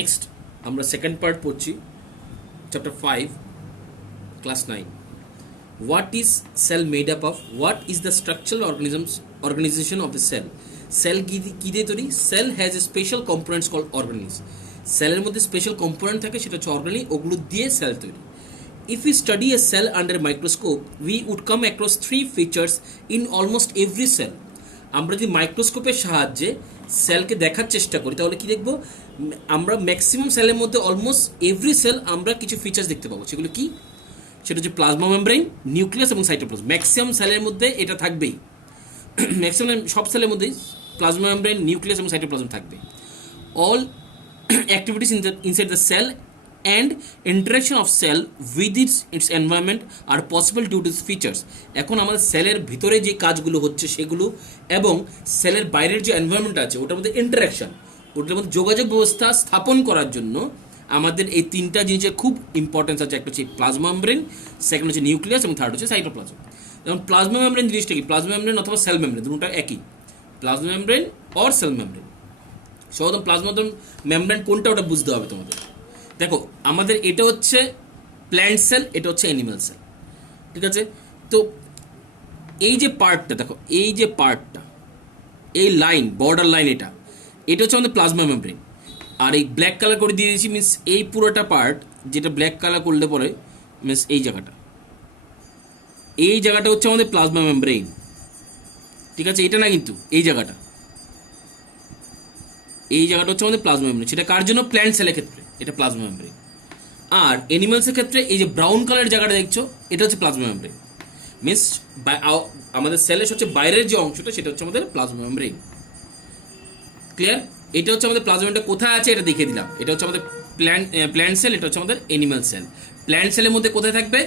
Next আমরা second part পড়ছি, chapter 5, class 9। What is cell made up of? What is the structural organisation of the cell? Cell কী দিয়ে তৈরি? Cell has a special components call organelles. সেলের মধ্যে special component থাকে, সেটা হচ্ছে অর্গানি, ওগুলো দিয়ে সেল তৈরি। If we study a cell under a microscope, we would come across three features in almost every cell. আমরা যদি মাইক্রোস্কোপের সাহায্যে সেলকে দেখার চেষ্টা করি তাহলে কি দেখব? আমরা ম্যাক্সিমাম সেলের মধ্যে অলমোস্ট এভরি সেল আমরা কিছু ফিচার্স দেখতে পাবো। সেগুলো কি? সেটা হচ্ছে প্লাজমা মেমব্রেন, নিউক্লিয়াস এবং সাইটোপ্লাজম। ম্যাক্সিমাম সেলের মধ্যে এটা থাকবেই। ম্যাক্সিমাম সব সেলের মধ্যেই প্লাজমা মেমব্রেন, নিউক্লিয়াস এবং সাইটোপ্লাজম থাকবে। All activities inside the cell and interaction of cell with its environment are possible due to its features. এখন আমাদের সেলের ভিতরে যে কাজগুলো হচ্ছে সেগুলো এবং সেলের বাইরের যে এনভায়রনমেন্ট আছে ওটার মধ্যে ইন্টারাকশন, ওটার মধ্যে যোগাযোগ ব্যবস্থা স্থাপন করার জন্য আমাদের এই তিনটা জিনিসের খুব ইম্পর্টেন্স আছে। একটা হচ্ছে প্লাজমা মেমব্রেন, সেকেন্ড হচ্ছে নিউক্লিয়াস এবং থার্ড হচ্ছে সাইটোপ্লাজম। যেমন প্লাজমা মেমব্রেন জিনিসটা কি? প্লাজমা মেমব্রেন অথবা সেল মেমব্রেন দুটোটা একই, plasma membrane or cell membrane. সর্বপ্রথম প্লাজমা মেমব্রেন কোনটা ওটা বুঝতে হবে তোমাদের। দেখো, আমাদের এটা হচ্ছে প্ল্যান্ট সেল, এটা হচ্ছে অ্যানিমাল সেল, ঠিক আছে? তো এই যে পার্টটা দেখো, এই যে পার্টটা, এই লাইন, বর্ডার লাইন, এটা হচ্ছে আমাদের প্লাজমা মেমব্রেন। আর এই ব্ল্যাক কালার করে দিয়ে দিয়েছি, মিনস এই পুরোটা পার্ট, যেটা ব্ল্যাক কালার করলে পরে মিনস এই জায়গাটা হচ্ছে আমাদের প্লাজমা মেমব্রেন, ঠিক আছে? এটা না কিন্তু এই জায়গাটা হচ্ছে আমাদের প্লাজমা মেমব্রেন। সেটা কার জন্য? প্ল্যান্ট সেলের ক্ষেত্রে এটা প্লাজমা মেমব্রেন। আর অ্যানিমালসের ক্ষেত্রে এই যে ব্রাউন কালারের জায়গাটা দেখছো, এটা হচ্ছে প্লাজমা মেমব্রেন। মিনস আমাদের সেলের হচ্ছে বাইরের যে অংশটা সেটা হচ্ছে আমাদের প্লাজমা মেমব্রেন। ক্লিয়ার? এটা হচ্ছে আমাদের প্লাজমা মেমব্রেন কোথায় আছে এটা দেখিয়ে দিলাম। এটা হচ্ছে আমাদের প্ল্যান্ট সেল, এটা হচ্ছে আমাদের অ্যানিমাল সেল। প্ল্যান্ট সেলের মধ্যে কোথায় থাকবে?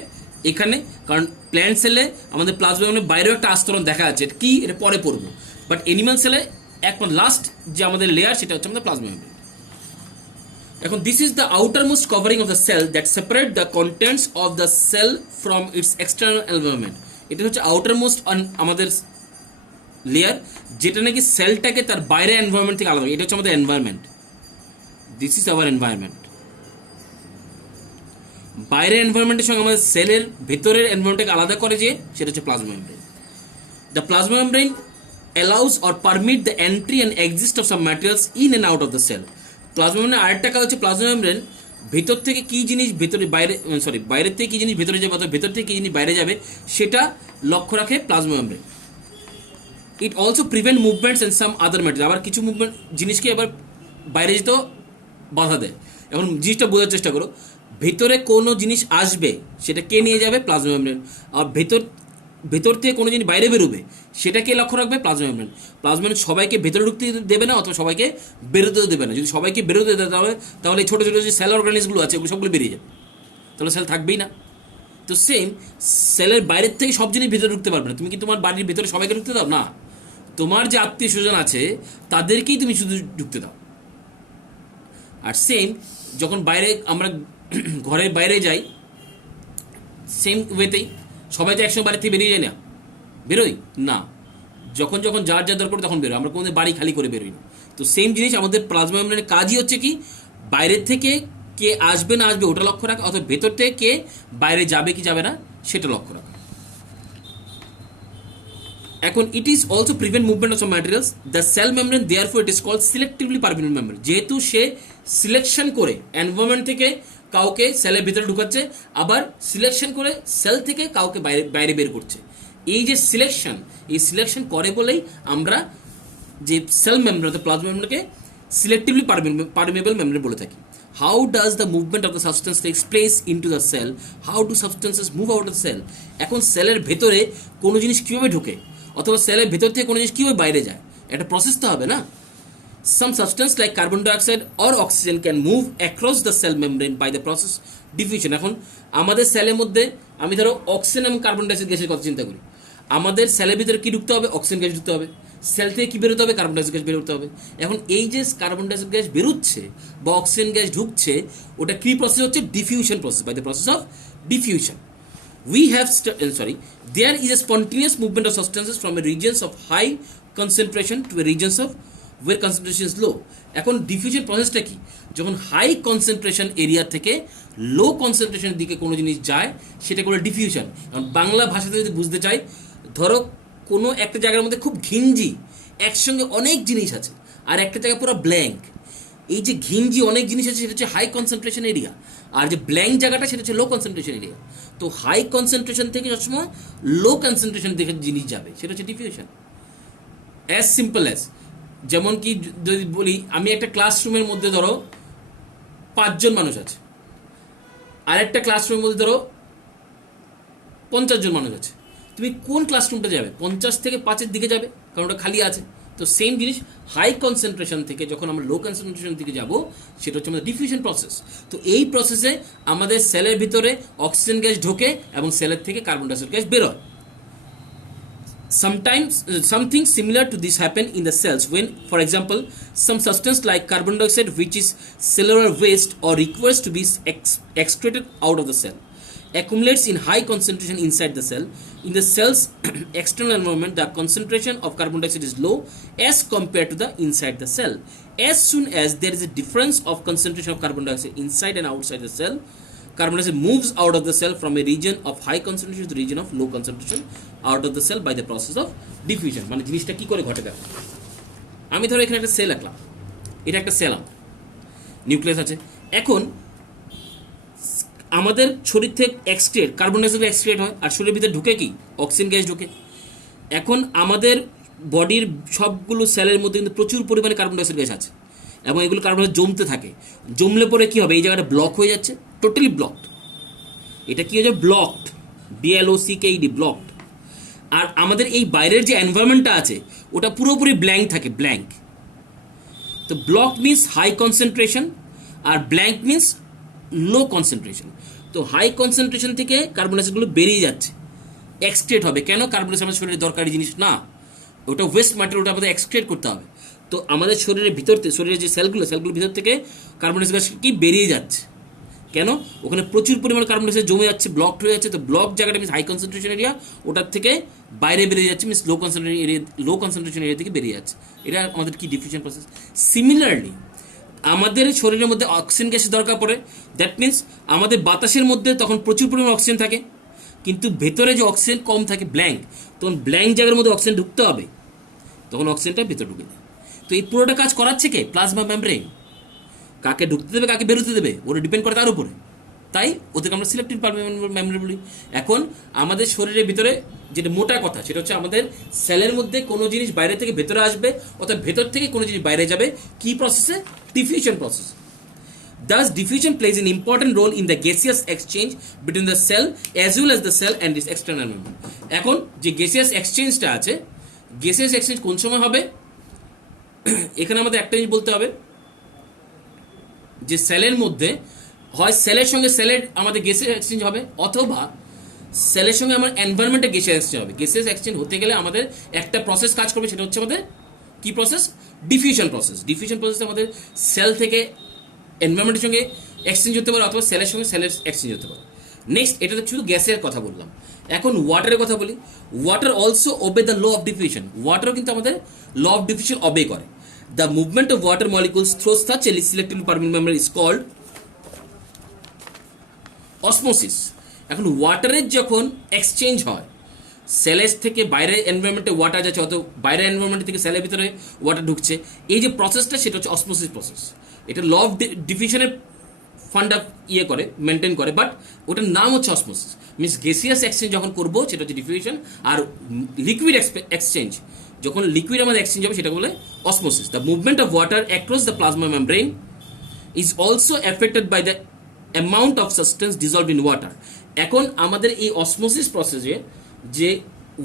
এখানে, কারণ প্ল্যান্ট সেলে আমাদের প্লাজমা মেমব্রেনের বাইরেও একটা আস্তরণ দেখা যাচ্ছে, কি এটা পরে পড়বো। বাট অ্যানিমাল সেলে একমাত্র লাস্ট যে আমাদের লেয়ার সেটা হচ্ছে আমাদের প্লাজমা মেমব্রেন। এখন this is the outermost covering of the cell that separate the contents of the cell from its external environment. এটা হচ্ছে আউটারমোস্ট আমাদের লেয়ার, যেটা নাকি সেলটাকে তার বাইরে এনভায়রনমেন্ট থেকে আলাদা। এটা হচ্ছে আমাদের environment. This is our environment. বাইরের এনভায়রনমেন্টের সঙ্গে আমাদের সেলের ভেতরের এনভায়রনমেন্টকে আলাদা করে যে সেটা হচ্ছে plasma membrane. The plasma membrane allows or permit the entry and exit of some materials in and out of the cell. Plasma membrane আরেকটা কাজ হচ্ছে, প্লাজমা মেমব্রেন ভেতর থেকে কি জিনিস ভেতরে বাইরে, বাইরের থেকে কি জিনিস ভেতরে যাবে অথবা ভেতর থেকে কি জিনিস বাইরে যাবে সেটা লক্ষ্য রাখে plasma membrane. It also prevent movements and some other material. আবার কিছু মুভমেন্ট জিনিসকে আবার বাইরে যেতেও বাধা দেয়। এখন জিনিসটা বোঝার চেষ্টা করো, ভেতরে কোনো জিনিস আসবে সেটা কে নিয়ে যাবে? Plasma membrane. আর ভেতর থেকে কোনো জিনিস বাইরে বেরোবে সেটা কে লক্ষ্য রাখবে? Plasma membrane. প্লাজমা মেমব্রেন সবাইকে ভেতরে ঢুকতে দেবে না অথবা সবাইকে বেরোতেও দেবে না। যদি সবাইকে বেরোতে দেয় তাহলে ছোটো ছোটো যে সেল অর্গানিজগুলো আছে ওগুলো সবগুলো বেরিয়ে যাবে, তাহলে সেল থাকবেই না। তো সেম, সেলের বাইরের থেকে সব জিনিস ভেতরে ঢুকতে পারবে না। তুমি কি তোমার বাড়ির ভেতরে সবাইকে ঢুকতে দাও? না, তোমার যে আত্মীয় স্বজন আছে তাদেরকেই তুমি শুধু ঢুকতে দাও। আর সেম, যখন বাইরে আমরা ঘরের বাইরে যাই, সেম ওয়েতেই সবাই তো একসঙ্গে বাড়ি থেকে বেরিয়ে যায় না, বেরোই না। যখন যখন যার যা দরকার তখন বেরোয়, আমরা কোনো বাড়ি খালি করে বেরোই না। তো সেম জিনিস আমাদের প্লাজমা মেমব্রেনের কাজই হচ্ছে কি, বাইরের থেকে কে আসবে না আসবে ওটা লক্ষ্য রাখা, অথবা ভেতর থেকে কে বাইরে যাবে কি যাবে না সেটা লক্ষ্য রাখা। এখন it is also prevent movement of some materials. The cell membrane therefore it is called selectively permanent membrane. যেহেতু সে সিলেকশন করে এনভায়রনমেন্ট থেকে কাউকে সেলের ভিতরে ঢুকাচ্ছে, আবার সিলেকশন করে সেল থেকে কাউকে বাইরে বের করছে। এই যে সিলেকশন করে বলেই আমরা যে সেল মেমব্রেন অর্থাৎ প্লাজমা মেমব্রেনকে সিলেক্টিভলি পারমিয়েবল মেমব্রেন বলে থাকি। How does the movement of the substance takes place into the cell? How do substances move out of the cell? এখন সেলের ভেতরে কোনো জিনিস কীভাবে ঢোকে অথবা সেলের ভেতর থেকে কোনো জিনিস কীভাবে বাইরে যায়, একটা প্রসেস তো হবে না। Some substance like carbon dioxide or oxygen can move across the cell membrane by the process diffusion. এখন আমাদের সেলের মধ্যে আমি ধরো অক্সিজেন এবং কার্বন ডাইঅক্সাইড গ্যাসের কথা চিন্তা করি, আমাদের সেলের ভিতরে কি ঢুকতে হবে? অক্সিজেন গ্যাস ঢুকতে হবে। সেল থেকে কি বেরোতে হবে? কার্বন ডাইঅক্সাইড গ্যাস বেরোতে হবে। এখন এই যে কার্বন ডাইঅক্সাইড গ্যাস বেরোচ্ছে বা অক্সিজেন গ্যাস ঢুকছে, ওটা কি প্রসেস হচ্ছে? Diffusion process, by the process of diffusion. There is a spontaneous movement of substances from a regions of high concentration to a regions of where concentration is low. এখন diffusion প্রসেসটা কি? যখন high concentration area থেকে লো কনসেন্ট্রেশনের দিকে কোনো জিনিস যায় সেটাকে বলে ডিফিউশন। কারণ বাংলা ভাষাতে যদি বুঝতে চাই, ধরো কোনো একটা জায়গার মধ্যে খুব ঘিঞ্জি একসঙ্গে অনেক জিনিস আছে, আর একটা জায়গা পুরো ব্ল্যাঙ্ক। এই যে ঘিঞ্জি অনেক জিনিস আছে সেটা হচ্ছে হাই কনসেন্ট্রেশন এরিয়া, আর যে ব্ল্যাঙ্ক জায়গাটা সেটা হচ্ছে লো কনসেন্ট্রেশন এরিয়া। তো হাই কনসেন্ট্রেশন থেকে সবসময় লো কনসেন্ট্রেশন দিকে জিনিস যাবে, সেটা হচ্ছে ডিফিউশন। অ্যাজ সিম্পল অ্যাজ, যেমন কি যদি বলি, আমি একটা ক্লাসরুমের মধ্যে ধরো 5 জন মানুষ আছে, আর একটা ক্লাসরুমের মধ্যে ধরো 50 জন মানুষ আছে, তুমি কোন ক্লাসরুমটা যাবে? 50 থেকে 5-এর দিকে যাবে, কারণ ওটা খালি আছে। তো সেম জিনিস হাই কনসেন্ট্রেশন থেকে যখন আমরা লো কনসেন্ট্রেশন দিকে যাব, সেটা হচ্ছে আমাদের ডিফিউশন প্রসেস। তো এই প্রসেসে আমাদের সেলের ভিতরে অক্সিজেন গ্যাস ঢোকে এবং সেলের থেকে কার্বন ডাইঅক্সাইড গ্যাস বেরোয়। Sometimes something similar to this happen in the cells when, for example, some substance like carbon dioxide, which is cellular waste or requires to be excreted out of the cell, accumulates in high concentration inside the cell. In the cell's external environment, the concentration of carbon dioxide is low as compared to the inside the cell. As soon as there is a difference of concentration of carbon dioxide inside and outside the cell, carbon dioxide moves out of the cell from a region of high concentration to the region of low concentration out of the cell by the process of diffusion. মানে জিনিসটা কি করে ঘটে দেখো, আমি ধরো এখানে একটা সেল আঁকলাম, এটা একটা সেল, নিউক্লিয়াস আছে। এখন আমাদের শরীর থেকে এক্সক্রিয়েট কার্বন ডাইঅক্সাইড এক্সক্রিয়েট হয়, আর শরীরের ভিতরে ঢুকে কি অক্সিজেন গ্যাস ঢুকে। এখন আমাদের বডির সবগুলো সেলের মধ্যে কিন্তু প্রচুর পরিমাণে কার্বন ডাইঅক্সাইড গ্যাস আছে, এবং এগুলো কার্বন জমতে থাকে। জমলে পরে কি হবে? এই জায়গাটা ব্লক হয়ে যাচ্ছে, টোটালি ব্লকড। এটা কি হয়ে যাবে? Blocked, BLOCKED, blocked. আর আমাদের এই বাইরের যে এনভায়রনমেন্টটা আছে ওটা পুরোপুরি ব্ল্যাঙ্ক থাকে, ব্ল্যাঙ্ক। তো ব্লক মিন্স হাই কনসেন্ট্রেশন, আর ব্ল্যাঙ্ক মিন্স লো কনসেন্ট্রেশন। তো হাই কনসেন্ট্রেশন থেকে কার্বন ডাইঅক্সাইডগুলো বেরিয়ে যাচ্ছে, এক্সক্রিয়েট হবে। কেন? কার্বন ডাইঅক্সাইড আমাদের শরীরের দরকারি জিনিস না, ওটা ওয়েস্ট ম্যাটেরিয়াল, ওটা আমাদের এক্সক্রিয়েট করতে হবে। তো আমাদের শরীরের ভিতর থেকে, শরীরের যে সেলগুলোর ভিতর থেকে কার্বন ডাইঅক্সাইড কি বেরিয়ে যাচ্ছে। কেন? ওখানে প্রচুর পরিমাণে কার্বন ডাইঅক্সাইড জমে যাচ্ছে, ব্লকড হয়ে যাচ্ছে। তো ব্লক জায়গাটা মিন্স হাই কনসেন্ট্রেশন এরিয়া, ওটার থেকে বাইরে বেরিয়ে যাচ্ছে, মিন্স লো কনসেন্ট্রেশন এরিয়া থেকে বেরিয়ে যাচ্ছে। এটা আমাদের কি ডিফিউশন প্রসেস। সিমিলারলি আমাদের শরীরের মধ্যে অক্সিজেন গ্যাসের দরকার পড়ে, দ্যাট মিন্স আমাদের বাতাসের মধ্যে তখন প্রচুর পরিমাণে অক্সিজেন থাকে, কিন্তু ভেতরে যে অক্সিজেন কম থাকে, ব্ল্যাঙ্ক, তখন ব্ল্যাঙ্ক জায়গার মধ্যে অক্সিজেন ঢুকতে হবে, তখন অক্সিজেনটা ভেতরে ঢুকে যায়। তো এই পুরোটা কাজ করাচ্ছে কে? Plasma membrane. কাকে ঢুকতে দেবে, কাকে বেরোতে দেবে, ওটা ডিপেন্ড করে তার উপরে। তাই ওদেরকে আমরা সিলেক্টিভ মেমব্রেন বলি। এখন আমাদের শরীরের ভিতরে যেটা মোটা কথা, সেটা হচ্ছে আমাদের সেলের মধ্যে কোনো জিনিস বাইরে থেকে ভেতরে আসবে, অর্থাৎ ভেতর থেকে কোনো জিনিস বাইরে যাবে, কি প্রসেসে? Diffusion process. Thus, diffusion plays an important role in the gaseous exchange between the cell as well as the cell and its external environment. এখন যে গ্যাসিয়াস এক্সচেঞ্জটা আছে, গ্যাসিয়াস এক্সচেঞ্জ কোন সময় হবে? এখানে আমাদের একটা জিনিস বলতে হবে, যে সেলের মধ্যে হয় সেলের সঙ্গে সেলের আমাদের গ্যাসিয়াস এক্সচেঞ্জ হবে, অথবা সেলের সঙ্গে আমার এনভায়রনমেন্টে গ্যাসিয়াস এক্সচেঞ্জ হবে। গ্যাসিয়াস এক্সচেঞ্জ হতে গেলে আমাদের একটা প্রসেস কাজ করবে, সেটা হচ্ছে আমাদের কি প্রসেস? Diffusion process. ডিফিউশন প্রসেসে আমাদের সেল থেকে এনভায়রনমেন্টের সঙ্গে এক্সচেঞ্জ হতে পারে, অথবা সেলের সঙ্গে সেলের এক্সচেঞ্জ হতে পারে। নেক্সট, এটা তো শুধু গ্যাসের কথা বললাম। এখন ওয়াটারের কথা বলি। Water also obey the law of diffusion. ওয়াটারও কিন্তু আমাদের ল অফ ডিফিউশন অবে করে। The movement of water molecules through such a selectively permeable membrane is called osmosis. এখন ওয়াটারের যখন এক্সচেঞ্জ হয়, সেলের থেকে বাইরের এনভায়রনমেন্টে ওয়াটার যাচ্ছে, অত বাইরের এনভায়রনমেন্ট থেকে সেলের ভিতরে ওয়াটার ঢুকছে, এই যে প্রসেসটা, সেটা হচ্ছে অসমোসিস প্রসেস। এটা ল অফ ডিফিউশনের ফান্ডা করে, মেনটেন করে, বাট ওটার নাম হচ্ছে অসমোসিস। মিনস গ্যাসিয়াস এক্সচেঞ্জ যখন করবো সেটা হচ্ছে ডিফিউশন, আর লিকুইড এক্সচেঞ্জ যখন লিকুইড আমাদের এক্সচেঞ্জ হবে সেটা বলে osmosis. The movement of water across the plasma membrane is also affected by the amount of substance dissolve in water. এখন আমাদের এই অসমোসিস প্রসেসে যে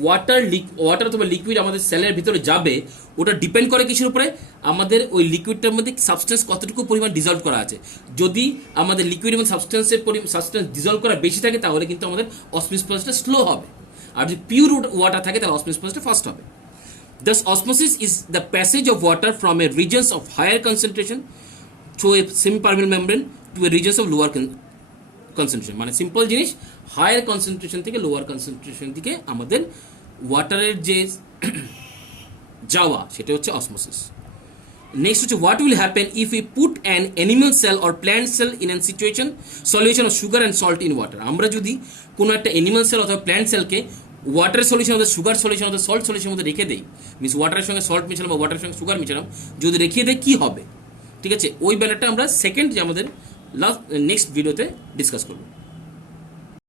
ওয়াটার অথবা লিকুইড আমাদের সেলের ভিতরে যাবে, ওটা ডিপেন্ড করে কিসের উপরে? আমাদের ওই লিকুইডটার মধ্যে সাবস্টেন্স কতটুকু পরিমাণ ডিজলভ করা আছে। যদি আমাদের লিকুইড এবং সাবস্টেন্স ডিজলভ করা বেশি থাকে, তাহলে কিন্তু আমাদের অসমোসিস প্রসেসটা স্লো হবে, আর যদি পিওর ওয়াটার থাকে তাহলে অসমোসিস প্রসেসটা ফাস্ট হবে। Thus, osmosis is the passage of water from a regions of higher concentration through a semi-permeable membrane to a regions of lower concentration. মানে সিম্পল জিনিস, হায়ার কনসেন্ট্রেশন থেকে lower concentration দিকে আমাদের ওয়াটারের যে যাওয়া, সেটা হচ্ছে অসমোসিস। নেক্সট হচ্ছে what will happen if you put an animal cell or plant cell in an situation solution of sugar and salt in water. আমরা যদি কোনো একটা অ্যানিমাল সেল অথবা প্ল্যান্ট সেলকে ওয়াটার সলিউশন অথবা সুগার সলিউশন অথবা salt সলিউশনের মধ্যে রেখে দেই, মিনস ওয়াটারের সঙ্গে সল্ট মিশালাম বা ওয়াটারের সঙ্গে সুগার মিশালাম, যদি রেখে দেয় কী হবে, ঠিক আছে? ওই ব্যাপারটা আমরা সেকেন্ড যে আমাদের লাস্ট নেক্সট ভিডিওতে ডিসকাস করবো।